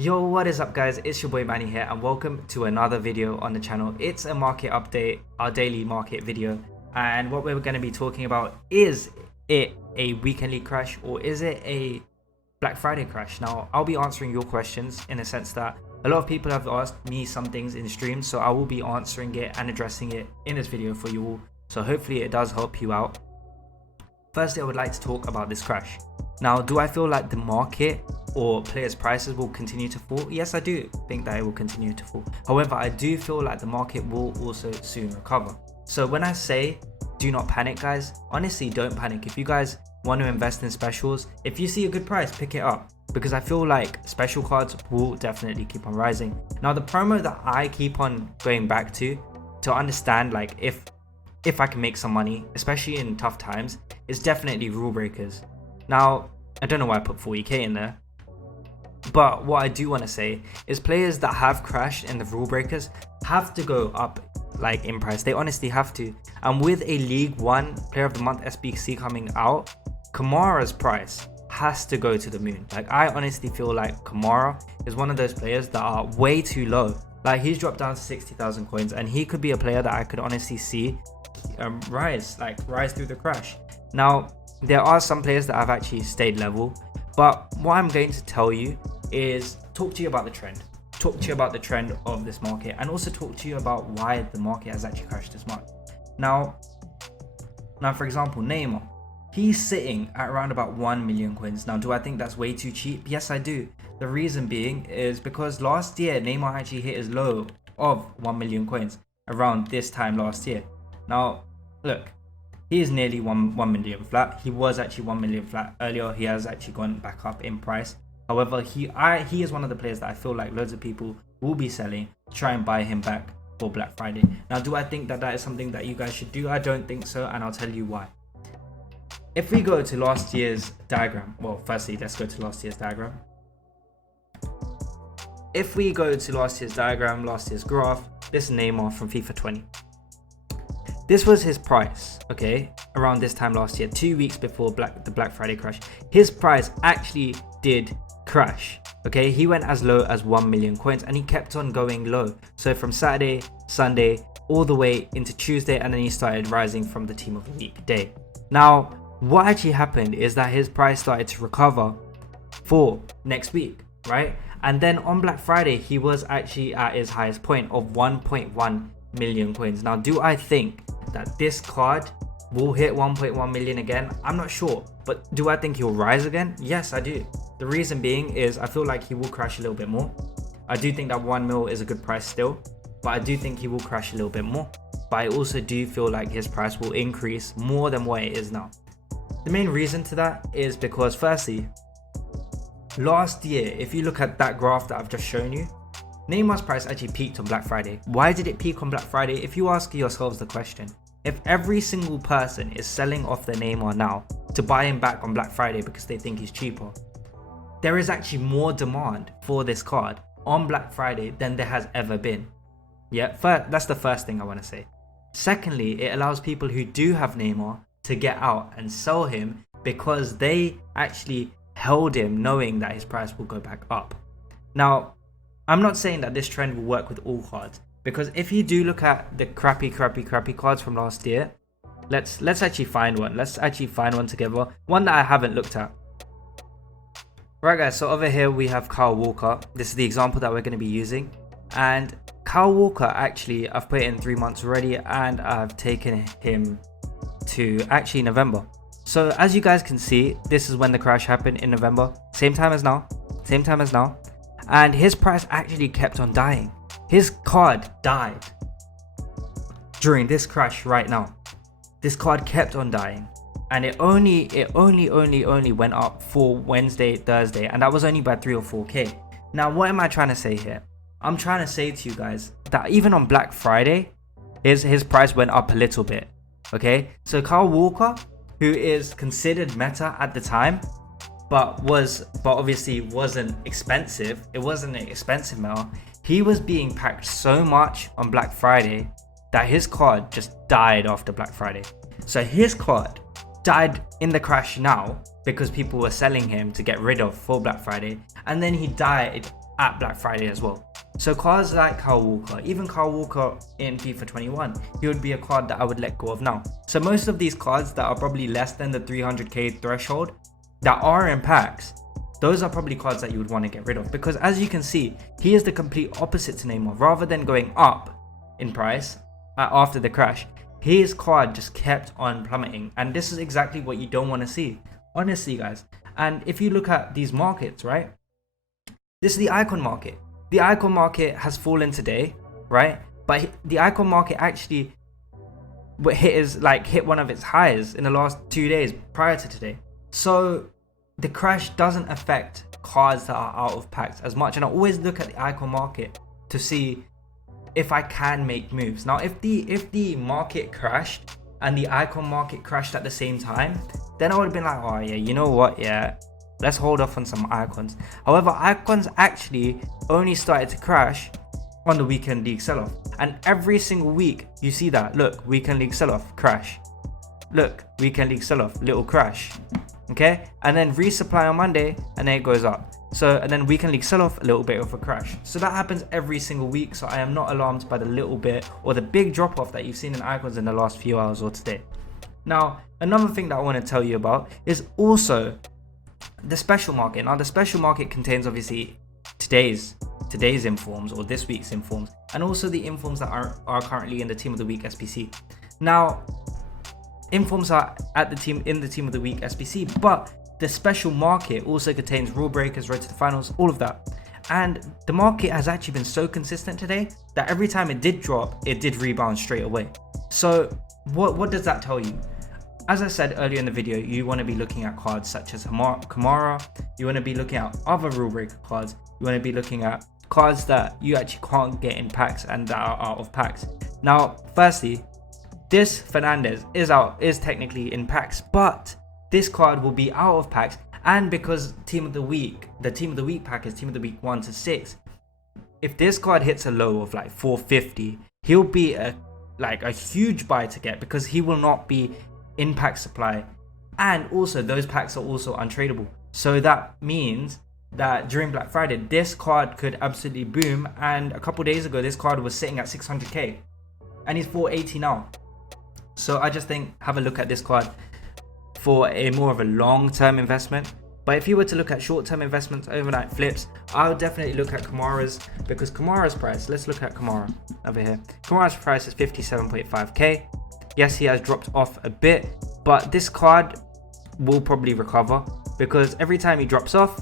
Yo, what is up guys, it's your boy Manny here and welcome to another video on the channel. It's a market update, our daily market video, and what we're going to be talking about, is it a weekend league crash or is it a Black Friday crash? Now I'll be answering your questions in a sense that a lot of people have asked me some things in stream, so I will be answering it and addressing it in this video for you all, so hopefully it does help you out. Firstly, I would like to talk about this crash. Now, do I feel like the market or players' prices will continue to fall? Yes, I do think that it will continue to fall. However, I do feel like the market will also soon recover. So when I say do not panic, guys, honestly, don't panic. If you guys want to invest in specials, if you see a good price, pick it up, because I feel like special cards will definitely keep on rising. Now, the promo that I keep on going back to understand like if I can make some money, especially in tough times, is definitely rule breakers. Now, I don't know why I put 40k in there, but what I do want to say is players that have crashed in the rule breakers have to go up like in price. They honestly have to. And with a League 1 Player of the Month SBC coming out, Kamara's price has to go to the moon. Like, I honestly feel like Kamara is one of those players that are way too low. Like, he's dropped down to 60,000 coins, and he could be a player that I could honestly see rise through the crash. Now, there are some players that have actually stayed level, but what I'm going to tell you is talk to you about the trend. Talk to you about the trend of this market, and also talk to you about why the market has actually crashed this much. Now for example, Neymar, he's sitting at around about 1 million coins. Now, do I think that's way too cheap? Yes, I do. The reason being is because last year Neymar actually hit his low of 1 million coins around this time last year. Now look, he is nearly 1 million flat. He was actually 1 million flat earlier. He has actually gone back up in price. However, he is one of the players that I feel like loads of people will be selling to try and buy him back for Black Friday. Now, do I think that is something that you guys should do? I don't think so, and I'll tell you why. If we go to last year's diagram, well, firstly, let's go to last year's diagram. If we go to last year's diagram, last year's graph, this is Neymar from FIFA 20. This was his price, okay, around this time last year, 2 weeks before the Black Friday crash. His price actually did crash, okay? He went as low as 1 million coins, and he kept on going low. So from Saturday, Sunday, all the way into Tuesday, and then he started rising from the team of the week day. Now, what actually happened is that his price started to recover for next week, right? And then on Black Friday, he was actually at his highest point of 1.1 million coins. Now, do I think that this card will hit 1.1 million again? I'm not sure, but do I think he'll rise again? Yes, I do. The reason being is I feel like he will crash a little bit more. I do think that 1 mil is a good price still, but I do think he will crash a little bit more. But I also do feel like his price will increase more than what it is now. The main reason to that is because, firstly, last year, if you look at that graph that I've just shown you, Neymar's price actually peaked on Black Friday. Why did it peak on Black Friday? If you ask yourselves the question, if every single person is selling off their Neymar now to buy him back on Black Friday because they think he's cheaper, there is actually more demand for this card on Black Friday than there has ever been. Yeah, that's the first thing I want to say. Secondly, it allows people who do have Neymar to get out and sell him because they actually held him knowing that his price will go back up. Now, I'm not saying that this trend will work with all cards, because if you do look at the crappy cards from last year, let's actually find one. Let's actually find one together. One that I haven't looked at. Right, guys, so over here we have Kyle Walker. This is the example that we're going to be using. And Kyle Walker, actually, I've put it in 3 months already, and I've taken him to actually November. So as you guys can see, this is when the crash happened in November. Same time as now. And his price actually kept on dying. His card died during this crash right now. This card kept on dying, and it only went up for Wednesday, Thursday, and that was only by 3 or 4k. Now, what am I trying to say here? I'm trying to say to you guys that even on Black Friday, his price went up a little bit. Okay, so Kyle Walker, who is considered meta at the time, but obviously wasn't expensive. It wasn't an expensive meta. He was being packed so much on Black Friday that his card just died after Black Friday. So his card died in the crash now because people were selling him to get rid of for Black Friday, and then he died at Black Friday as well. So cards like Kyle Walker, even Kyle Walker in FIFA 21, he would be a card that I would let go of now. So most of these cards that are probably less than the 300k threshold that are in packs, those are probably cards that you would want to get rid of, because as you can see, he is the complete opposite to Neymar. Rather than going up in price after the crash, his card just kept on plummeting, and this is exactly what you don't want to see, honestly guys. And if you look at these markets, right, this is the icon market. The icon market has fallen today, right? But the icon market actually hit one of its highs in the last 2 days prior to today. So the crash doesn't affect cards that are out of packs as much, and I always look at the icon market to see if I can make moves. Now if the market crashed and the icon market crashed at the same time, then I would have been like, oh yeah, you know what, yeah, let's hold off on some icons. However, icons actually only started to crash on the weekend league sell-off, and every single week you see that. Look, weekend league sell-off, crash. Look, weekend league sell-off, little crash. Okay, and then resupply on Monday, and then it goes up. So, and then weekend league sell-off, a little bit of a crash. So that happens every single week. So I am not alarmed by the little bit or the big drop-off that you've seen in icons in the last few hours or today. Now, another thing that I want to tell you about is also the special market. Now, the special market contains obviously today's informs, or this week's informs, and also the informs that are currently in the team of the week SPC. Now, informs are in the team of the week SPC, but the special market also contains rule breakers, road to the finals, all of that. And the market has actually been so consistent today that every time it did drop, it did rebound straight away. So what does that tell you? As I said earlier in the video, you want to be looking at cards such as Kamara, you want to be looking at other rule breaker cards, you want to be looking at cards that you actually can't get in packs and that are out of packs. Now, firstly, this Fernandez is technically in packs, but this card will be out of packs, and because the team of the week pack is team of the week 1 to 6, if this card hits a low of like 450, he'll be a huge buy to get, because he will not be in pack supply, and also those packs are also untradeable. So that means that during Black Friday, this card could absolutely boom. And a couple days ago, this card was sitting at 600k, and he's 480 now. So I just think, have a look at this card for a more of a long-term investment. But if you were to look at short-term investments, overnight flips, I would definitely look at Kamara's, because Kamara's price, let's look at Kamara over here. Kamara's price is 57.5k. Yes, he has dropped off a bit, but this card will probably recover, because every time he drops off,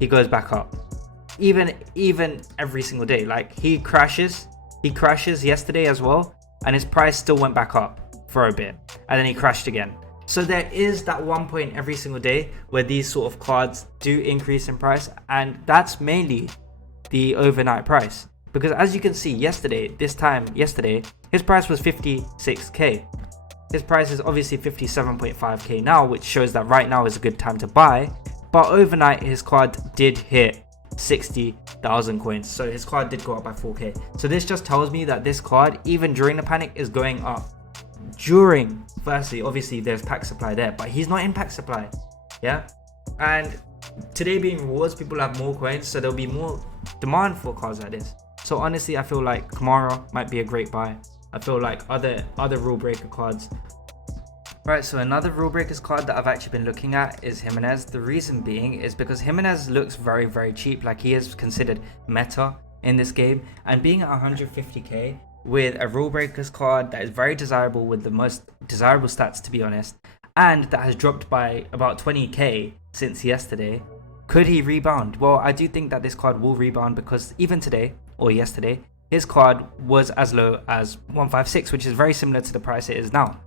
he goes back up. Even every single day, like he crashes yesterday as well, and his price still went back up for a bit, and then he crashed again. So there is that one point every single day where these sort of cards do increase in price, and that's mainly the overnight price. Because as you can see, yesterday, his price was 56k. His price is obviously 57.5k now, which shows that right now is a good time to buy. But overnight, his card did hit 60,000 coins. So his card did go up by 4k. So this just tells me that this card, even during the panic, is going up. Firstly, obviously there's pack supply there, but he's not in pack supply. Yeah. And today being rewards, people have more coins, so there'll be more demand for cards like this. So honestly, I feel like Kamara might be a great buy. I feel like other rule breaker cards. Right, so another rule breakers card that I've actually been looking at is Jimenez. The reason being is because Jimenez looks very, very cheap. Like, he is considered meta in this game, and being at 150k with a rule breakers card that is very desirable, with the most desirable stats, to be honest, and that has dropped by about 20k since yesterday. Could he rebound? Well, I do think that this card will rebound, because even today or yesterday, his card was as low as 156, which is very similar to the price it is now.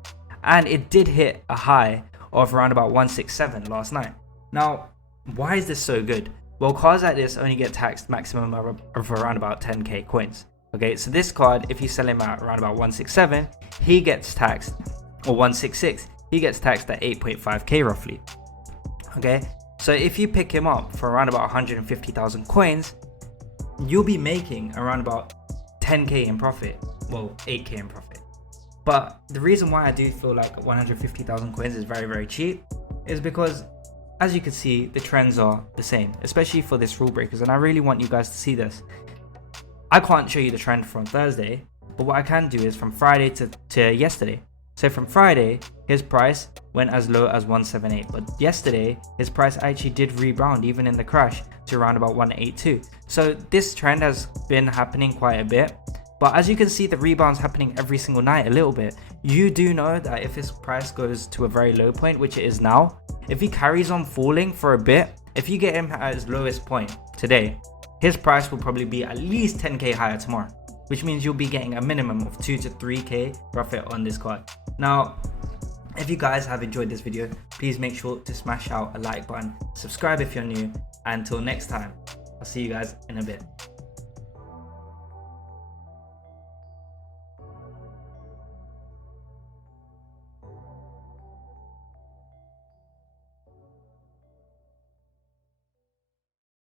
And it did hit a high of around about 167 last night. Now, why is this so good? Well, cards like this only get taxed maximum of around about 10k coins. Okay, so this card, if you sell him at around about 167, he gets taxed, or 166, he gets taxed at 8.5k roughly. Okay, so if you pick him up for around about 150,000 coins, you'll be making around about 10k in profit. Well, 8k in profit. But the reason why I do feel like 150,000 coins is very, very cheap is because as you can see, the trends are the same, especially for this rule breakers, and I really want you guys to see this. I can't show you the trend from Thursday, but what I can do is from Friday to yesterday. So from Friday, his price went as low as 178, but yesterday his price actually did rebound even in the crash to around about 182. So this trend has been happening quite a bit, but as you can see, the rebounds happening every single night a little bit. You do know that if his price goes to a very low point, which it is now, if he carries on falling for a bit, if you get him at his lowest point today, his price will probably be at least 10k higher tomorrow, which means you'll be getting a minimum of 2 to 3k profit on this card. Now, if you guys have enjoyed this video, please make sure to smash out a like button, subscribe if you're new, and until next time, I'll see you guys in a bit.